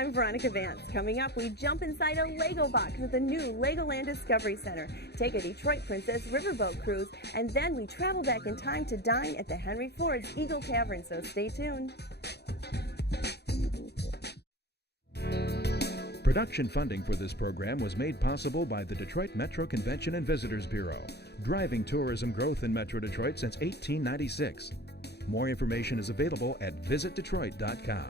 I'm Veronica Vance. Coming up, we jump inside a Lego box at the new LEGOLAND Discovery Center, take a Detroit Princess Riverboat cruise, and then we travel back in time to dine at the Henry Ford's Eagle Tavern, so stay tuned. Production funding for this program was made possible by the Detroit Metro Convention and Visitors Bureau, driving tourism growth in Metro Detroit since 1896. More information is available at visitdetroit.com.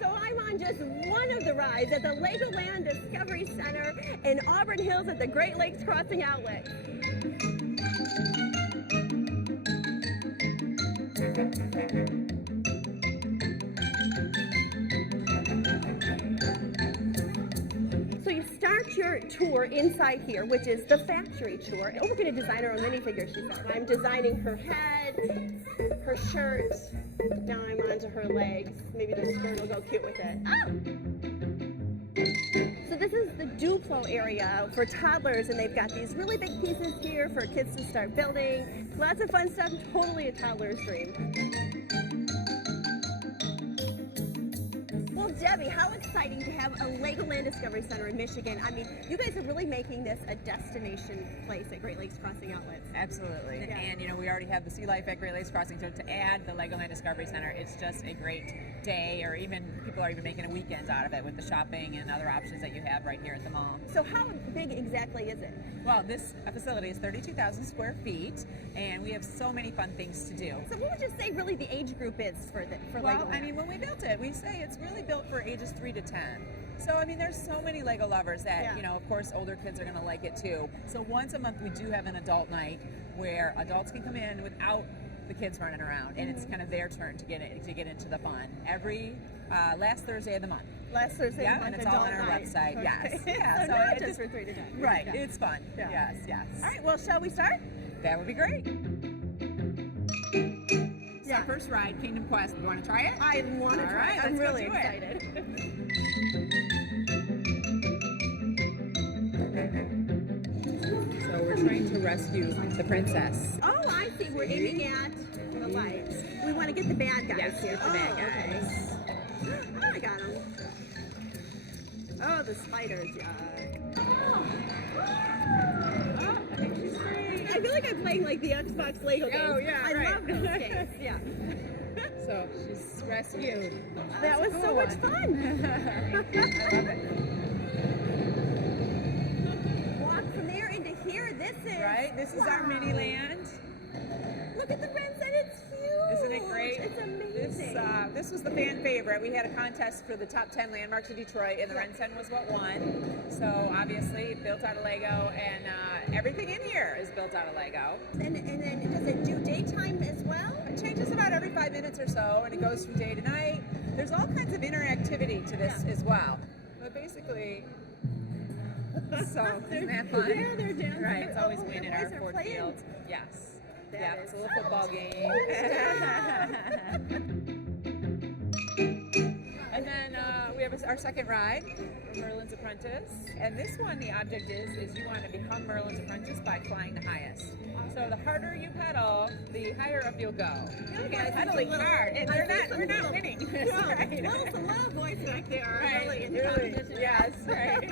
So I'm on just one of the rides at the LEGOLAND Discovery Center in Auburn Hills at the Great Lakes Crossing Outlet. So you start your tour inside here, which is the factory tour. Oh, we're going to design our own minifigure, she said. I'm designing her head, her shirt. Now I'm onto her legs. Maybe the skirt will go cute with it. Oh! So this is the Duplo area for toddlers, and they've got these really big pieces here for kids to start building. Lots of fun stuff, totally a toddler's dream. Well, Debbie, how exciting to have a LEGOLAND Discovery Center in Michigan. I mean, you guys are really making this a destination place at Great Lakes Crossing Outlets. Absolutely. Yeah. And, you know, we already have the Sea Life at Great Lakes Crossing, so to add the LEGOLAND Discovery Center, it's just a great day, or even people are even making a weekend out of it with the shopping and other options that you have right here at the mall. So how big exactly is it? Well, this facility is 32,000 square feet, and we have so many fun things to do. So what would you say really the age group is for Well, LEGOLAND? I mean, when we built it, we say it's really built for ages 3 to 10. So, I mean, there's so many Lego lovers that, Yeah. you know, of course, older kids are going to like it too. So once a month, we do have an adult night where adults can come in without the kids running around, and it's kind of their turn to get into the fun every last Thursday of the month. Last Thursday Yeah, of the and month, it's all on adult our night. website. Okay. Yes, yeah. So not it just for 3 to 10. right. Yeah. It's fun. Yeah. Yes, yes. All right, well, shall we start? That would be great. It's our first ride, Kingdom Quest. You want to try it? I want to All try right, it. I'm let's go really do it. excited. So we're trying to rescue the princess. Oh, I see. We're aiming at the lights. We want to get the bad guys Yes, here. get the bad guys. Okay. Oh, I got them. Oh, the spiders, yuck. Oh, I think she's great. I feel like I'm playing like the Xbox Lego games. Oh, yeah, I right. love those games. Yeah. So she's rescued. That was so much fun. I love it. Walk from there into here. This is Right? This is our wow. mini land. Look at the red set. It's huge. Isn't it great? It's amazing. This was the fan favorite. We had a contest for the top 10 landmarks of Detroit, and the Rensen was what won. So obviously built out of Lego, and everything in here is built out of Lego. And then does it do daytime as well? It changes about every 5 minutes or so, and it goes from day to night. There's all kinds of interactivity to this as well. But basically, so isn't that fun? Yeah, they're dancing. Right, it's always Oh, winning the our boys are Ford playing. Field. Yes. That Yeah, is it's a little football game. And then we have our second ride, Merlin's Apprentice. And this one, the object is you want to become Merlin's Apprentice by flying the highest. So the harder you pedal, the higher up you'll go. Okay, Pedaling hard. And we're not winning. Some little boys back there are really in competition. Yes, right.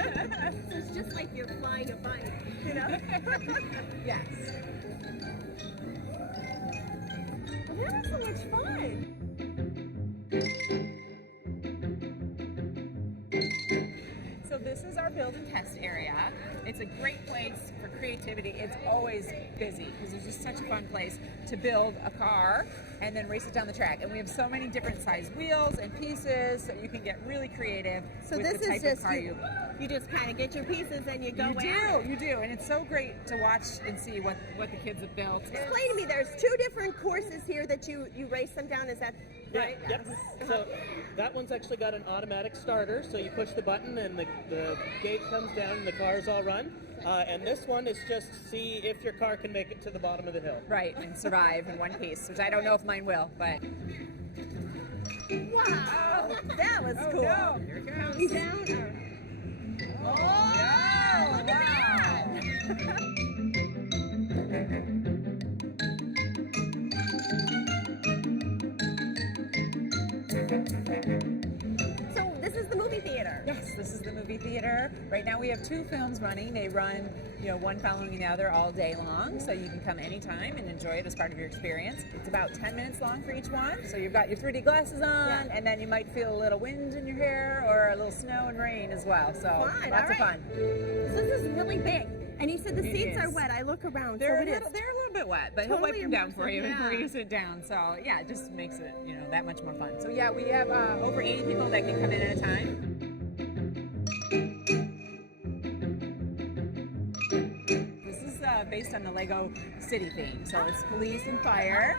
So it's just like you're flying a bike, you know? Yes. Well, that was so much fun. So this is our build and test area. It's a great place for creativity. It's always busy because it's just such a fun place to build a car and then race it down the track. And we have so many different size wheels and pieces, so you can get really creative So with this the type is just of car you just kind of get your pieces and you go you do, and it's so great to watch and see what the kids have built. Explain to me, there's 2 different courses here that you race them down, is that right? Yep. So that one's actually got an automatic starter, so you push the button and the gate comes down and the cars all run. And this one is just see if your car can make it to the bottom of the hill. Right, and survive in one piece, which I don't know if mine will, but... Wow, that was cool. No. Here it comes. He's down. Oh, Yeah. look at that. This is the movie theater. Right now we have 2 films running. They run, one following the other all day long, so you can come anytime and enjoy it as part of your experience. It's about 10 minutes long for each one. So you've got your 3D glasses on, and then you might feel a little wind in your hair or a little snow and rain as well. So lots of fun. So this is really big. And he said the seats are wet. I look around. They're a little bit wet, but he'll wipe them down for you before you yeah. sit down. So yeah, it just makes it that much more fun. So yeah, we have over 80 people that can come in at a time. Based on the Lego City theme, so it's police and fire,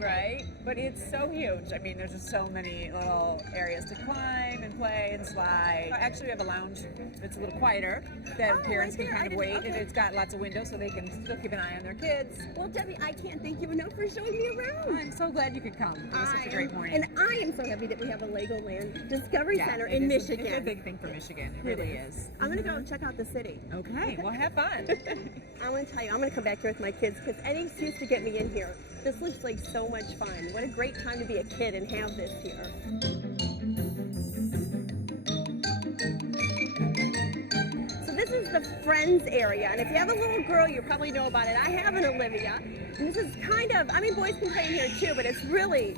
right? But it's so huge. I mean, there's just so many little areas to climb and play and slide. Actually, we have a lounge that's a little quieter that parents can kind of wait, and it's got lots of windows so they can still keep an eye on their kids. Well, Debbie, I can't thank you enough for showing me around. I'm so glad you could come. It was such a great morning. And I am so happy that we have a Legoland Discovery Center in Michigan. It's a big thing for Michigan. It really is. I'm going to go check out the city. Okay, well, have fun. I want to tell you, I'm going to come back here with my kids because any excuse to get me in here. This looks like so much fun. What a great time to be a kid and have this here. So this is the Friends area, and if you have a little girl, you probably know about it. I have an Olivia, and this is kind of, boys can play in here too, but it's really,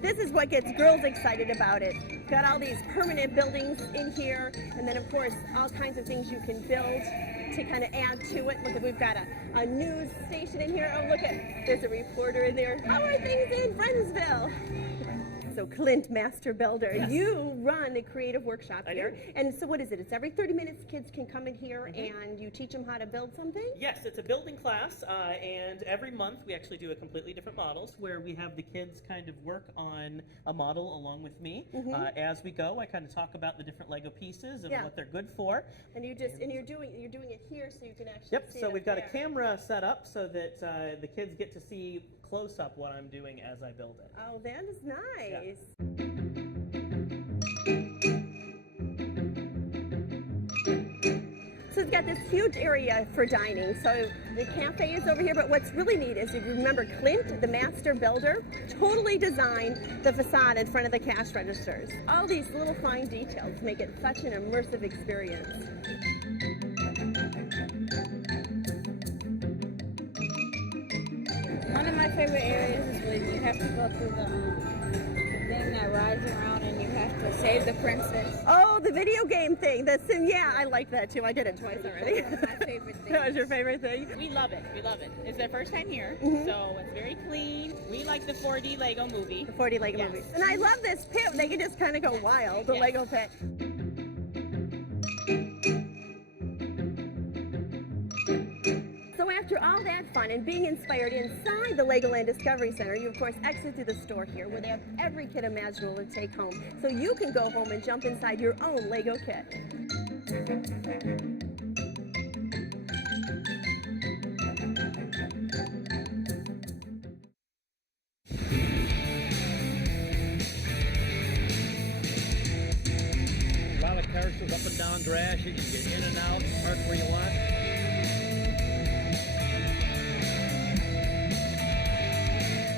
this is what gets girls excited about it. Got all these permanent buildings in here, and then of course all kinds of things you can build to kind of add to it. Look, we've got a news station in here. Oh, look there's a reporter in there. How are things in Friendsville? So Clint, Master Builder, yes. You run a creative workshop here. I do. And so what is it? It's every 30 minutes kids can come in here and you teach them how to build something? Yes, it's a building class, and every month we actually do a completely different models where we have the kids kind of work on a model along with me. As we go, I kind of talk about the different Lego pieces and what they're good for. And you're doing it here so you can actually Yep, see so it we've got there. a camera set up so that the kids get to see close up what I'm doing as I build it. Oh, that is nice. Yeah. So we've got this huge area for dining. So the cafe is over here, but what's really neat is if you remember Clint, the master builder, totally designed the facade in front of the cash registers. All these little fine details make it such an immersive experience. One of my favorite areas is when you have to go through the thing that rides around and you have to save the princess. Oh, the video game thing. Yeah, I like that too. I did it twice already. That's one of my favorite things. That was your favorite thing? We love it. We love it. It's their first time here, so it's very clean. We like the 4D Lego movie. The 4D Lego movie. And I love this pit. They can just kind of go wild, the Lego pit. So after all that fun and being inspired inside the Legoland Discovery Center, you of course exit through the store here where they have every kit imaginable to take home. So you can go home and jump inside your own Lego kit. A lot of characters up and down grass. You can get in and out, park where you want.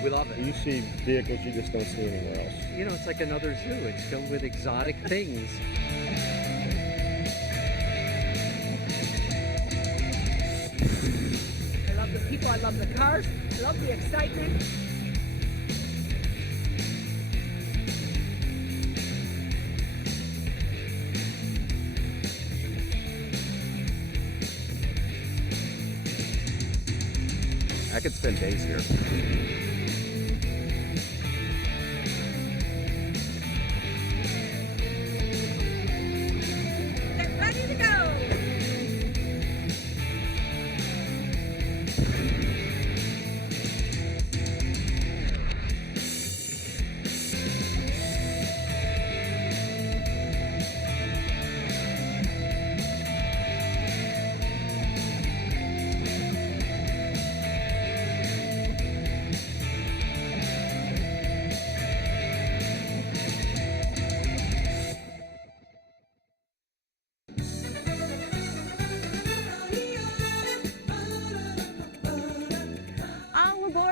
We love it. You see vehicles you just don't see anywhere else. You know, it's like another zoo. It's filled with exotic things. I love the people, I love the cars, I love the excitement. I could spend days here. They're ready to go!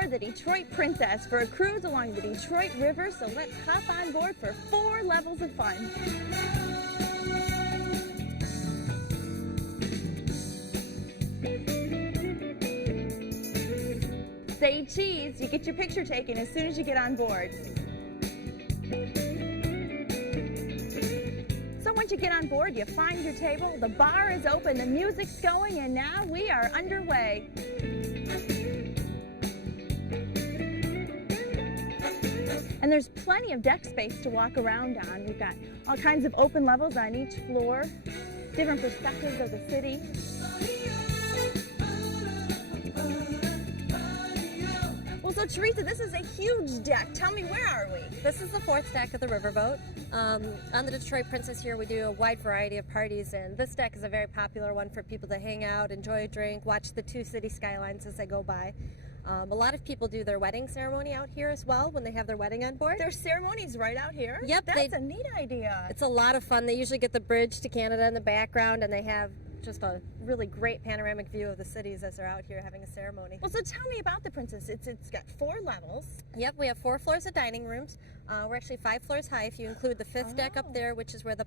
The Detroit Princess for a cruise along the Detroit River, so let's hop on board for 4 levels of fun. say cheese. You get your picture taken as soon as you get on board. So once you get on board, you find your table, the bar is open, the music's going, and now we are underway. And there's plenty of deck space to walk around on. We've got all kinds of open levels on each floor, different perspectives of the city. Well, so Teresa, this is a huge deck. Tell me, where are we? This is the fourth deck of the Riverboat. On the Detroit Princess here, we do a wide variety of parties, and this deck is a very popular one for people to hang out, enjoy a drink, watch the two city skylines as they go by. A lot of people do their wedding ceremony out here as well when they have their wedding on board. There's ceremonies right out here? Yep. That's a neat idea. It's a lot of fun. They usually get the bridge to Canada in the background, and they have just a really great panoramic view of the cities as they're out here having a ceremony. Well, so tell me about the Princess. It's got 4 levels. Yep, we have 4 floors of dining rooms. We're actually 5 floors high if you include the 5th deck up there, which is where the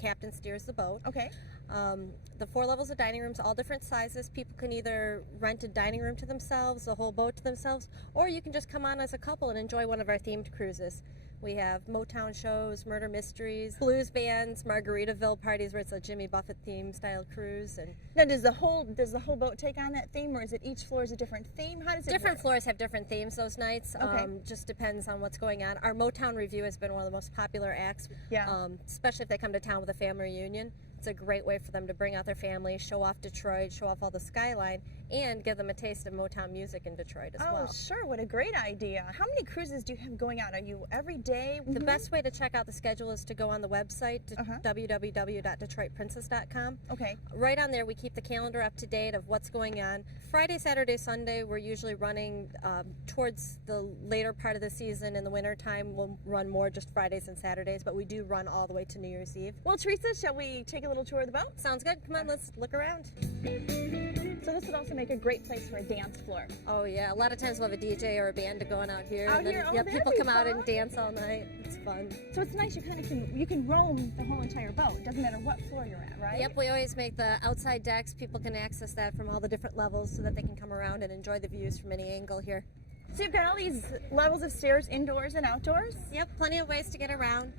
captain steers the boat. Okay. The 4 levels of dining rooms, all different sizes. People can either rent a dining room to themselves, the whole boat to themselves, or you can just come on as a couple and enjoy one of our themed cruises. We have Motown shows, murder mysteries, blues bands, Margaritaville parties where it's a Jimmy Buffett theme style cruise. And now, does the whole boat take on that theme, or is it each floor is a different theme? How does it Different work? floors have different themes those nights. Okay. Just depends on what's going on. Our Motown Review has been one of the most popular acts, Yeah. especially if they come to town with a family reunion. It's a great way for them to bring out their family, show off Detroit, show off all the skyline, and give them a taste of Motown music in Detroit as well. Oh, sure. What a great idea. How many cruises do you have going out? Are you every day? The best way to check out the schedule is to go on the website, Uh-huh. www.detroitprincess.com. Okay. Right on there, we keep the calendar up to date of what's going on. Friday, Saturday, Sunday, we're usually running towards the later part of the season. In the winter time, we'll run more just Fridays and Saturdays, but we do run all the way to New Year's Eve. Well, Teresa, shall we take a little tour of the boat? Sounds good. Come on, let's look around. So this would also make a great place for a dance floor. Oh yeah, a lot of times we'll have a DJ or a band going out here. Out and then, here? Oh, yeah, that'd people be come out fun. and dance all night. It's fun. So it's nice. You can roam the whole entire boat. It doesn't matter what floor you're at, right? Yep, we always make the outside decks. People can access that from all the different levels so that they can come around and enjoy the views from any angle here. So you've got all these levels of stairs, indoors and outdoors. Yep, plenty of ways to get around.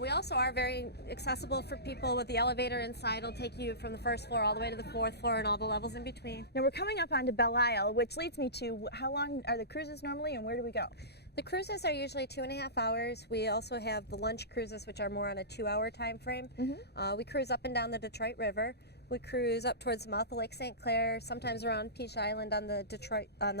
We also are very accessible for people with the elevator inside. It'll take you from the 1st floor all the way to the 4th floor and all the levels in between. Now we're coming up onto Belle Isle, which leads me to how long are the cruises normally, and where do we go? The cruises are usually 2.5 hours. We also have the lunch cruises, which are more on a 2-hour time frame. We cruise up and down the Detroit River. We cruise up towards the mouth of Lake St. Clair, sometimes around Peach Island on the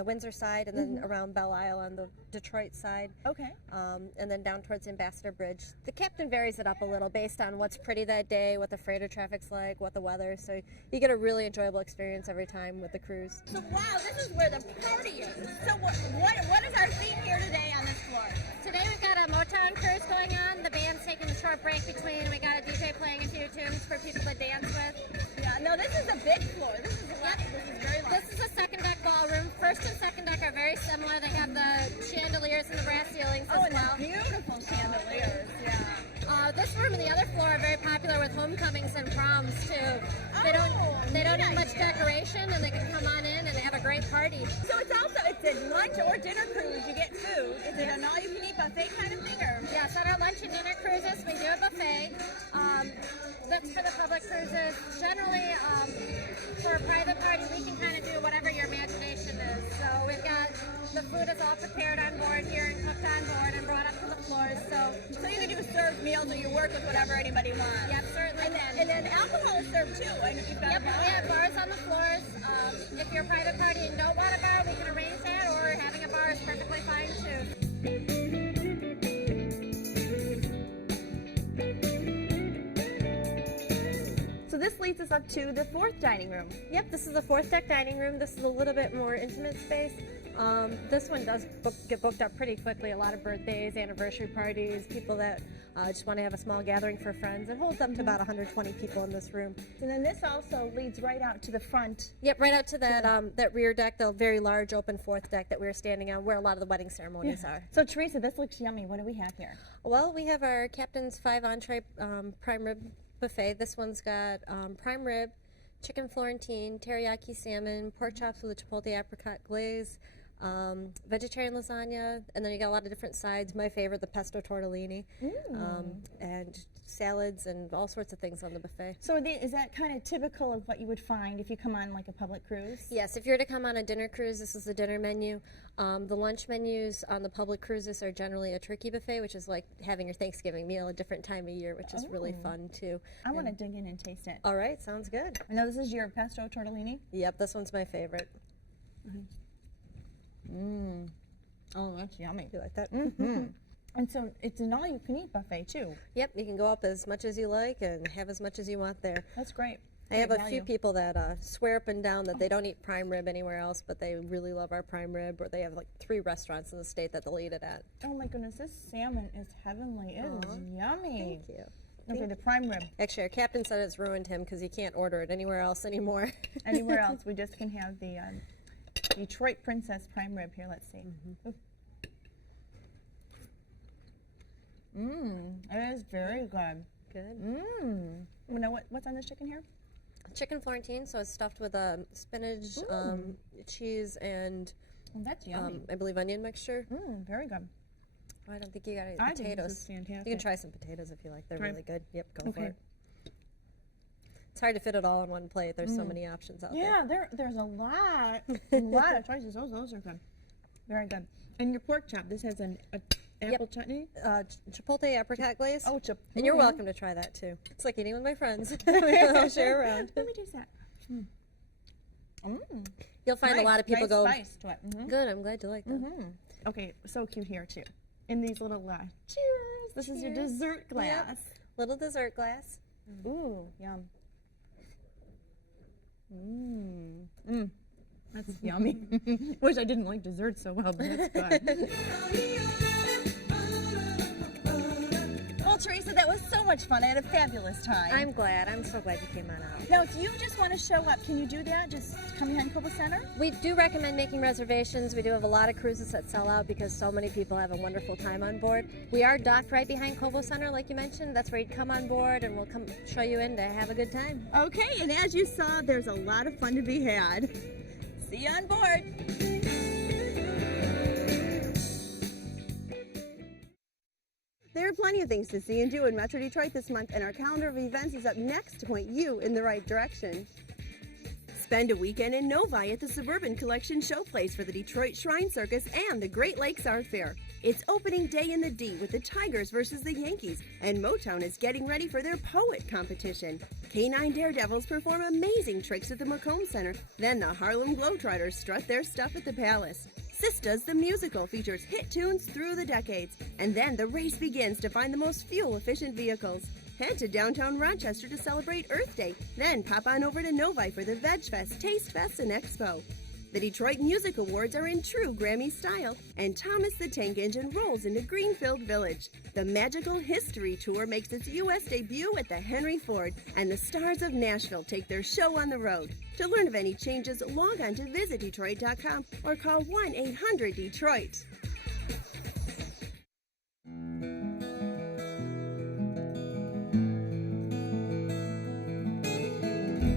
Windsor side, and then around Belle Isle on the Detroit side. Okay. And then down towards Ambassador Bridge. The captain varies it up a little based on what's pretty that day, what the freighter traffic's like, what the weather. So you get a really enjoyable experience every time with the cruise. So wow, this is where the party is. So what is our theme here today on this floor? Today we've got a Motown cruise going on. The band's taking a short break between. We got a DJ playing a few tunes for people to dance with. Yeah, no, this is a big floor. This is a lot. Yep. This is very large. This is a 2nd deck ballroom. 1st and 2nd deck are very similar. They have the chandeliers and the brass ceilings as and well. the beautiful chandeliers. Yeah. This room and the other floor are very popular with homecomings and proms too. They don't need much decoration, and they can come on in and have a great party. So it's a lunch or dinner cruise. You get food. Is it an all-you-can-eat buffet kind of thing, or? Yes, on our lunch and dinner cruises, we do a buffet. That's for the public cruises. Generally, for a private party, we can kind of do whatever your imagination is. So we've got the food is all prepared on board here and cooked on board and brought up to the floors. So you can do served meals, or you work with whatever anybody wants. Yep, certainly. And then alcohol is served too. I know you've got Yep, we have bars on the floors. If you're a private party and don't want a bar, we can arrange that, or having a bar is perfectly fine too. So this leads us up to the 4th dining room. Yep, this is the 4th deck dining room. This is a little bit more intimate space. This one does get booked up pretty quickly. A lot of birthdays, anniversary parties, people that just want to have a small gathering for friends. It holds up to about 120 people in this room. And then this also leads right out to the front. Yep, right out to that that rear deck, the very large open 4th deck that we were standing on, where a lot of the wedding ceremonies are. So Teresa, this looks yummy. What do we have here? Well, we have our Captain's 5 entree prime rib buffet. This one's got prime rib, chicken Florentine, teriyaki salmon, pork chops with a chipotle apricot glaze, vegetarian lasagna, and then you got a lot of different sides. My favorite, the pesto tortellini, and salads and all sorts of things on the buffet. So is that kind of typical of what you would find if you come on like a public cruise? Yes, if you're to come on a dinner cruise, this is the dinner menu. The lunch menus on the public cruises are generally a turkey buffet, which is like having your Thanksgiving meal a different time of year, which is really fun too. I want to dig in and taste it. All right, sounds good. I know this is your pesto tortellini. Yep, this one's my favorite. Oh, that's yummy. You like that? And so it's an all-you-can-eat buffet too. Yep, you can go up as much as you like and have as much as you want there. That's great. I have a few people that swear up and down that they don't eat prime rib anywhere else, but they really love our prime rib, or they have like 3 restaurants in the state that they'll eat it at. Oh my goodness, this salmon is heavenly. It is yummy. Thank you. Okay, the prime rib. Actually, our captain said it's ruined him because he can't order it anywhere else anymore. Anywhere else, we just can have the Detroit Princess prime rib here. Let's see. It is very good. Good. You know what's on this chicken here? Chicken Florentine, so it's stuffed with spinach, cheese, and that's yummy. I believe onion mixture. Very good. Oh, I don't think you got any I potatoes. think this is fantastic. You can try some potatoes if you like. They're Try 'em? really good. Yep, go for it. It's hard to fit it all in one plate. There's so many options out there. Yeah, there's a lot of choices. Those are good. Very good. And your pork chop, this has an apple chutney? Chipotle apricot glaze. Oh, and you're welcome to try that too. It's like eating with my friends. I'll share around. Let me taste that. You'll find a lot of people go. Spice to it. Good. I'm glad you like that. Okay, so cute here too. In these little cheers. This is your dessert glass. Yep. Little dessert glass. Ooh, yum. That's yummy. Wish I didn't like dessert so well, but that's good. Well, Teresa, that was so much fun. I had a fabulous time. I'm glad. I'm so glad you came on out. Now, if you just want to show up, can you do that? Just come behind Cobo Center? We do recommend making reservations. We do have a lot of cruises that sell out because so many people have a wonderful time on board. We are docked right behind Cobo Center, like you mentioned. That's where you come on board, and we'll come show you in to have a good time. Okay, and as you saw, there's a lot of fun to be had. See you on board. There are plenty of things to see and do in Metro Detroit this month, and our calendar of events is up next to point you in the right direction. Spend a weekend in Novi at the Suburban Collection Showplace for the Detroit Shrine Circus and the Great Lakes Art Fair. It's opening day in the D with the Tigers versus the Yankees, and Motown is getting ready for their poet competition. K9 Daredevils perform amazing tricks at the Macomb Center. Then the Harlem Globetrotters strut their stuff at the Palace. Sistas the Musical features hit tunes through the decades. And then the race begins to find the most fuel-efficient vehicles. Head to downtown Rochester to celebrate Earth Day. Then pop on over to Novi for the Veg Fest, Taste Fest, and Expo. The Detroit Music Awards are in true Grammy style, and Thomas the Tank Engine rolls into Greenfield Village. The Magical History Tour makes its U.S. debut at the Henry Ford, and the Stars of Nashville take their show on the road. To learn of any changes, log on to visitdetroit.com or call 1-800-DETROIT.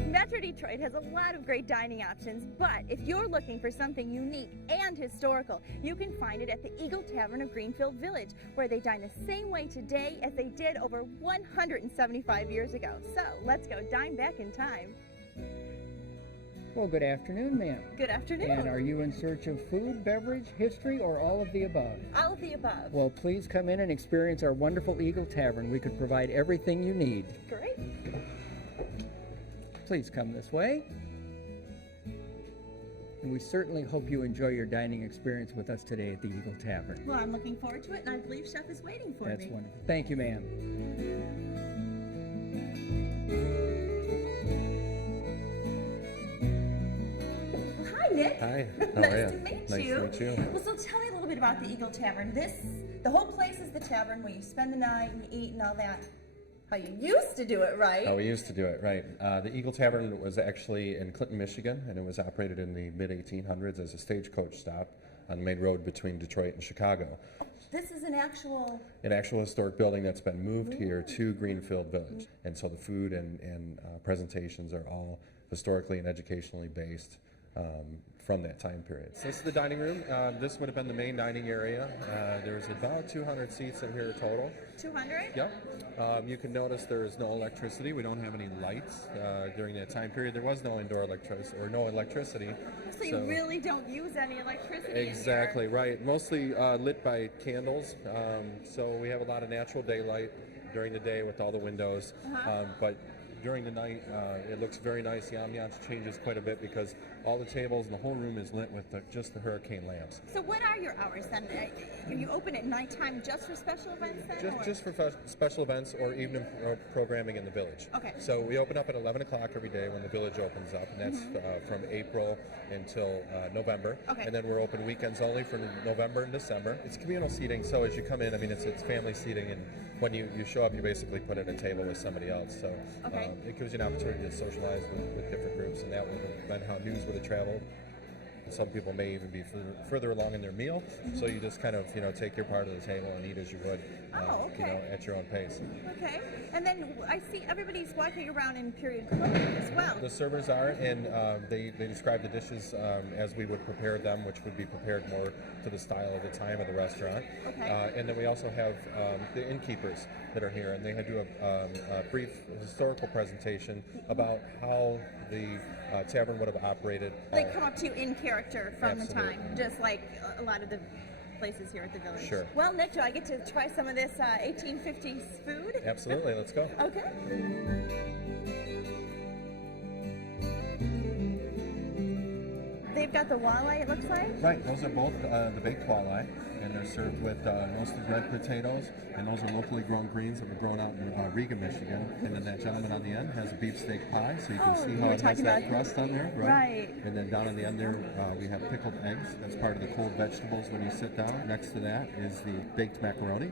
Metro Detroit has a lot of great dining options, but if you're looking for something unique and historical, you can find it at the Eagle Tavern of Greenfield Village, where they dine the same way today as they did over 175 years ago. So let's go dine back in time. Well, good afternoon, ma'am. Good afternoon. And are you in search of food, beverage, history, or all of the above? All of the above. Well, please come in and experience our wonderful Eagle Tavern. We could provide everything you need. Great. Please come this way. And we certainly hope you enjoy your dining experience with us today at the Eagle Tavern. Well, I'm looking forward to it, and I believe Chef is waiting for me. That's wonderful. Thank you, ma'am. Hi, Nick. Hi. How Nice are you? to meet Nice you. to meet you. Well, so tell me a little bit about the Eagle Tavern. The whole place is the tavern where you spend the night and you eat and all that. How you used to do it, right? Oh, we used to do it, right. The Eagle Tavern was actually in Clinton, Michigan, and it was operated in the mid-1800s as a stagecoach stop on the main road between Detroit and Chicago. This is an actual historic building that's been moved here to Greenfield Village. And so the food and presentations are all historically and educationally based. from that time period. So this is the dining room. This would have been the main dining area. There's about 200 seats in here total. 200? Yep. You can notice there is no electricity. We don't have any lights during that time period. There was no indoor electricity or no electricity. So you really don't use any electricity Exactly, in here. right. Mostly lit by candles. So we have a lot of natural daylight during the day with all the windows. But during the night, it looks very nice. The ambiance changes quite a bit because all the tables and the whole room is lit with just the hurricane lamps. So what are your hours then? You open at nighttime just for special events then? Just for special events or evening programming in the village. Okay. So we open up at 11 o'clock every day when the village opens up, and that's from April until November. Okay. And then we're open weekends only for November and December. It's communal seating, so as you come in, I mean, it's family seating, and when you show up, you basically put at a table with somebody else. So it gives you an opportunity to socialize with different groups, and that would have been how news would have traveled. Some people may even be further along in their meal, so you just kind of take your part of the table and eat as you would, at your own pace. Okay, and then I see everybody's walking around in period clothing as well. The servers are, and they describe the dishes as we would prepare them, which would be prepared more to the style of the time of the restaurant. Okay. And then we also have the innkeepers that are here, and they do a brief historical presentation about how the tavern would have operated. They come up to you in character from Absolutely. the time, just like a lot of the places here at the village. Sure. Well, Nick, do I get to try some of this 1850s food? Absolutely, let's go. Okay. They've got the walleye, it looks like. Right, those are both the baked walleye, and they're served with roasted red potatoes, and those are locally grown greens that were grown out in Riga, Michigan. And then that gentleman on the end has a beefsteak pie, so you can see how it has that crust on there, right? And then down on the end there, we have pickled eggs. That's part of the cold vegetables when you sit down. Next to that is the baked macaroni.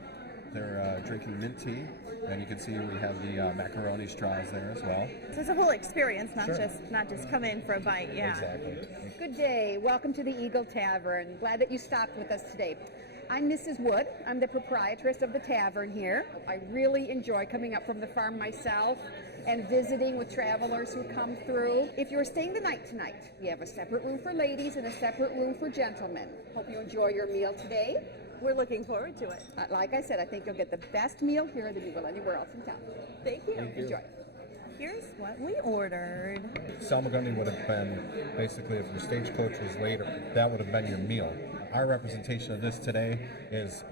They're drinking mint tea, and you can see we have the macaroni straws there as well. So it's a whole experience, not just come in for a bite. Yeah. Exactly. Good day. Welcome to the Eagle Tavern. Glad that you stopped with us today. I'm Mrs. Wood. I'm the proprietress of the tavern here. I really enjoy coming up from the farm myself and visiting with travelers who come through. If you're staying the night tonight, we have a separate room for ladies and a separate room for gentlemen. Hope you enjoy your meal today. We're looking forward to it. Like I said, I think you'll get the best meal here than you will anywhere else in town. Thank you. Enjoy. Here's what we ordered. Salmagundi would have been basically, if your stagecoach was later, that would have been your meal. Our representation of this today is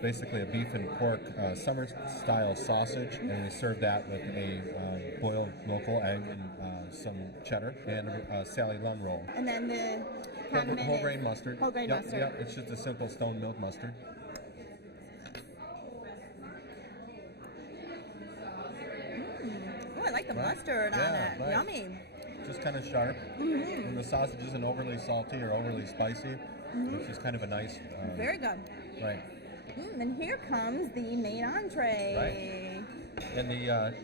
basically a beef and pork summer-style sausage, and we serve that with a boiled local egg and some cheddar and a Sally Lunn roll. And then the condiment whole grain mustard. Whole grain mustard. Yep, it's just a simple stone milk mustard. Oh, I like the mustard on it. Right. Yummy. Just kind of sharp. And the sausage isn't overly salty or overly spicy. It's just kind of a nice... Very good. Right. And here comes the main entree. Right. And the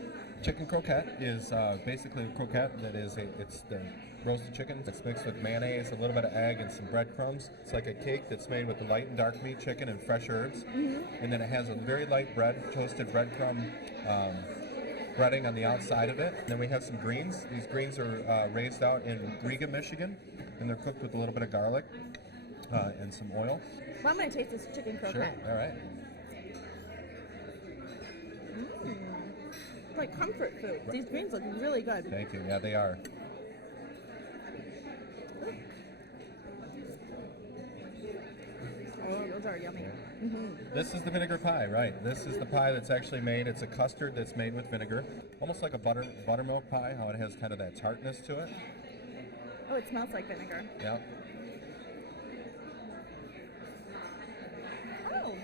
chicken croquette is basically a croquette that is it's the roasted chicken. It's mixed with mayonnaise, a little bit of egg, and some breadcrumbs. It's like a cake that's made with the light and dark meat chicken and fresh herbs. And then it has a very light bread, toasted breadcrumb breading on the outside of it. And then we have some greens. These greens are raised out in Riga, Michigan, and they're cooked with a little bit of garlic and some oil. Well, I'm going to taste this chicken croquette. Sure, all right. It's like comfort food. These greens look really good. Thank you. Yeah, they are. Oh, those are yummy. This is the vinegar pie, right? This is the pie that's actually made. It's a custard that's made with vinegar, almost like a buttermilk pie, how it has kind of that tartness to it. Oh, it smells like vinegar. Yeah. Oh,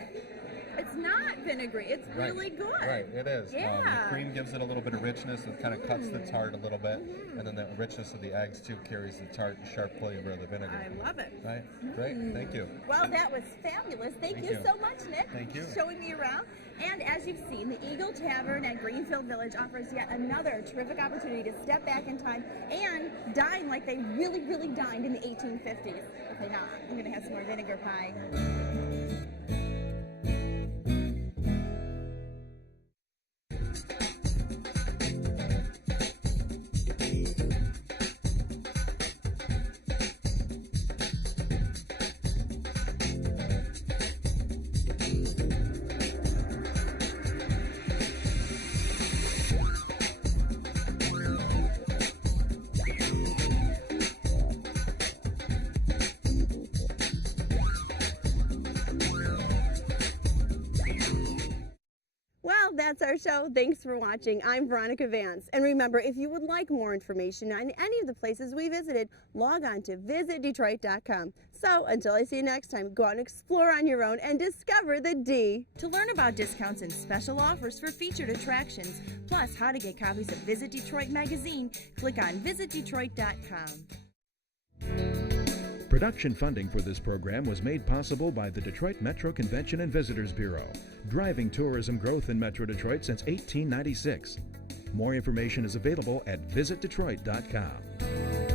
it's not vinegary. It's really good. Right, it is. Yeah. The cream gives it a little bit of richness. It kind of cuts the tart a little bit. And then the richness of the eggs, too, carries the tart and sharp flavor of the vinegar. I love it. Right? Great. Thank you. Well, that was fabulous. Thank you so much, Nick. Thank you. Showing me around. And as you've seen, the Eagle Tavern at Greenfield Village offers yet another terrific opportunity to step back in time and dine like they really, really dined in the 1850s. Okay, now I'm going to have some more vinegar pie. that's our show. Thanks for watching. I'm Veronica Vance. And remember, if you would like more information on any of the places we visited, log on to visitdetroit.com. So until I see you next time, go out and explore on your own and discover the D. To learn about discounts and special offers for featured attractions, plus how to get copies of Visit Detroit magazine, click on visitdetroit.com. Production funding for this program was made possible by the Detroit Metro Convention and Visitors Bureau, driving tourism growth in Metro Detroit since 1896. More information is available at visitdetroit.com.